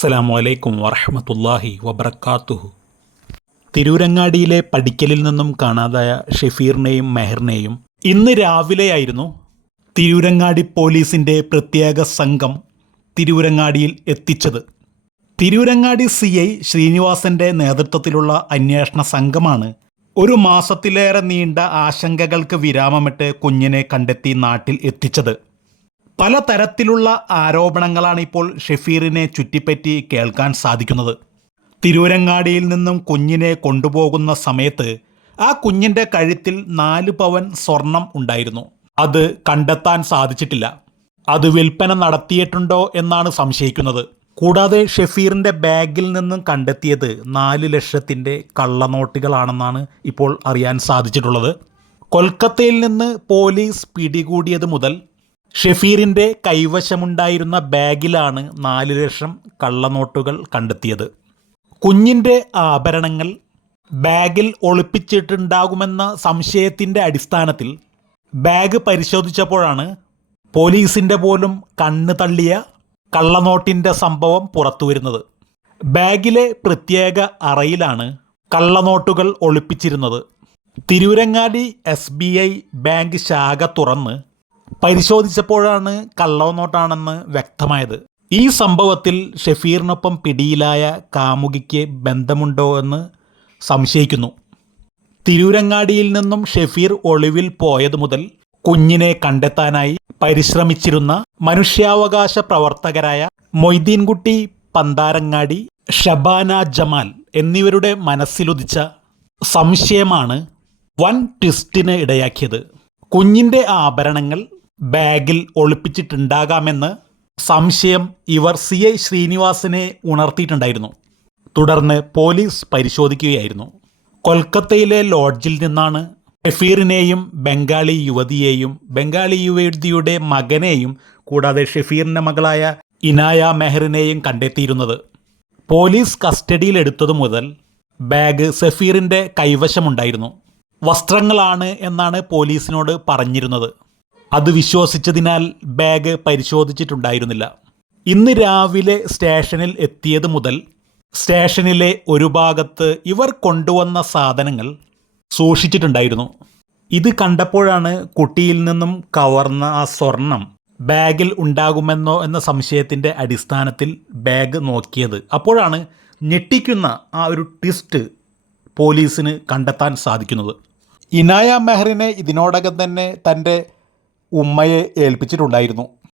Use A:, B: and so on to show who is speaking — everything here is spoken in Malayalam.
A: അസ്സലാമു അലൈക്കും വറഹമത്തല്ലാഹി വബർക്കാത്തുഹു തിരൂരങ്ങാടിയിലെ പടിക്കലിൽ നിന്നും കാണാതായ ഷെഫീറിനെയും മെഹറിനെയും ഇന്ന് രാവിലെയായിരുന്നു തിരൂരങ്ങാടി പോലീസിന്റെ പ്രത്യേക സംഘം തിരൂരങ്ങാടിയിൽ എത്തിച്ചത്. തിരൂരങ്ങാടി സി ഐ ശ്രീനിവാസന്റെ നേതൃത്വത്തിലുള്ള അന്വേഷണ സംഘമാണ് ഒരു മാസത്തിലേറെ നീണ്ട ആശങ്കകൾക്ക് വിരാമമിട്ട് കുഞ്ഞിനെ കണ്ടെത്തി നാട്ടിൽ എത്തിച്ചത്. പലതരത്തിലുള്ള ആരോപണങ്ങളാണ് ഇപ്പോൾ ഷെഫീറിനെ ചുറ്റിപ്പറ്റി കേൾക്കാൻ സാധിക്കുന്നത്. തിരൂരങ്ങാടിയിൽ നിന്നും കുഞ്ഞിനെ കൊണ്ടുപോകുന്ന സമയത്ത് ആ കുഞ്ഞിന്റെ കഴുത്തിൽ നാല് പവൻ സ്വർണം ഉണ്ടായിരുന്നു. അത് കണ്ടെത്താൻ സാധിച്ചിട്ടില്ല. അത് വിൽപ്പന നടത്തിയിട്ടുണ്ടോ എന്നാണ് സംശയിക്കുന്നത്. കൂടാതെ ഷെഫീറിന്റെ ബാഗിൽ നിന്നും കണ്ടെത്തിയത് നാല് ലക്ഷത്തിന്റെ കള്ളനോട്ടുകളാണെന്നാണ് ഇപ്പോൾ അറിയാൻ സാധിച്ചിട്ടുള്ളത്. കൊൽക്കത്തയിൽ നിന്ന് പോലീസ് പിടികൂടിയത് മുതൽ ഷെഫീറിന്റെ കൈവശമുണ്ടായിരുന്ന ബാഗിലാണ് നാല് ലക്ഷം കള്ളനോട്ടുകൾ കണ്ടെത്തിയത്. കുഞ്ഞിന്റെ ആഭരണങ്ങൾ ബാഗിൽ ഒളിപ്പിച്ചിട്ടുണ്ടാകുമെന്ന സംശയത്തിന്റെ അടിസ്ഥാനത്തിൽ ബാഗ് പരിശോധിച്ചപ്പോഴാണ് പോലീസിന്റെ പോലും കണ്ണ് തള്ളിയ കള്ളനോട്ടിന്റെ സംഭവം പുറത്തു വരുന്നത് ബാഗിലെ പ്രത്യേക അറയിലാണ് കള്ളനോട്ടുകൾ ഒളിപ്പിച്ചിരുന്നത്. Tirurangadi S B I bank ശാഖ തുറന്ന് പരിശോധിച്ചപ്പോഴാണ് കള്ളവനോട്ടാണെന്ന് വ്യക്തമായത്. ഈ സംഭവത്തിൽ ഷെഫീറിനൊപ്പം പിടിയിലായ കാമുകിക്ക് ബന്ധമുണ്ടോ എന്ന് സംശയിക്കുന്നു. തിരൂരങ്ങാടിയിൽ നിന്നും ഷെഫീർ ഒളിവിൽ പോയതു മുതൽ കുഞ്ഞിനെ കണ്ടെത്താനായി പരിശ്രമിച്ചിരുന്ന മനുഷ്യാവകാശ പ്രവർത്തകരായ മൊയ്തീൻകുട്ടി പന്താരങ്ങാടി ഷബാന ജമാൽ എന്നിവരുടെ മനസ്സിലുദിച്ച സംശയമാണ് വൻ ട്വിസ്റ്റിന് ഇടയാക്കിയത്. കുഞ്ഞിന്റെ ആഭരണങ്ങൾ ബാഗിൽ ഒളിപ്പിച്ചിട്ടുണ്ടാകാമെന്ന് സംശയം ഇവർ സി ഐ ശ്രീനിവാസിനെ ഉണർത്തിയിട്ടുണ്ടായിരുന്നു. തുടർന്ന് പോലീസ് പരിശോധിക്കുകയായിരുന്നു. കൊൽക്കത്തയിലെ ലോഡ്ജിൽ നിന്നാണ് ഷെഫീറിനെയും ബംഗാളി യുവതിയെയും ബംഗാളി യുവതിയുടെ മകനെയും കൂടാതെ ഷെഫീറിന്റെ മകളായ ഇനായ മെഹറിനെയും കണ്ടെത്തിയിരുന്നത്. പോലീസ് കസ്റ്റഡിയിലെടുത്തതു മുതൽ ബാഗ് സഫീറിന്റെ കൈവശമുണ്ടായിരുന്നു. വസ്ത്രങ്ങളാണ് എന്നാണ് പോലീസിനോട് പറഞ്ഞിരുന്നത്. അത് വിശ്വസിച്ചതിനാൽ ബാഗ് പരിശോധിച്ചിട്ടുണ്ടായിരുന്നില്ല. ഇന്ന് രാവിലെ സ്റ്റേഷനിൽ എത്തിയത് മുതൽ സ്റ്റേഷനിലെ ഒരു ഭാഗത്ത് ഇവർ കൊണ്ടുവന്ന സാധനങ്ങൾ സൂക്ഷിച്ചിട്ടുണ്ടായിരുന്നു. ഇത് കണ്ടപ്പോഴാണ് കുട്ടിയിൽ നിന്നും കവർന്ന ആ സ്വർണം ബാഗിൽ ഉണ്ടാകുമെന്നോ എന്ന സംശയത്തിന്റെ അടിസ്ഥാനത്തിൽ ബാഗ് നോക്കിയത്. അപ്പോഴാണ് ഞെട്ടിക്കുന്ന ആ ഒരു ട്വിസ്റ്റ് പോലീസിന് കണ്ടെത്താൻ സാധിക്കുന്നത്. ഇനായ മെഹറിനെ ഇതിനോടകം തന്നെ തന്റെ ഉമ്മയെ ഏൽപ്പിച്ചിട്ടുണ്ടായിരുന്നു.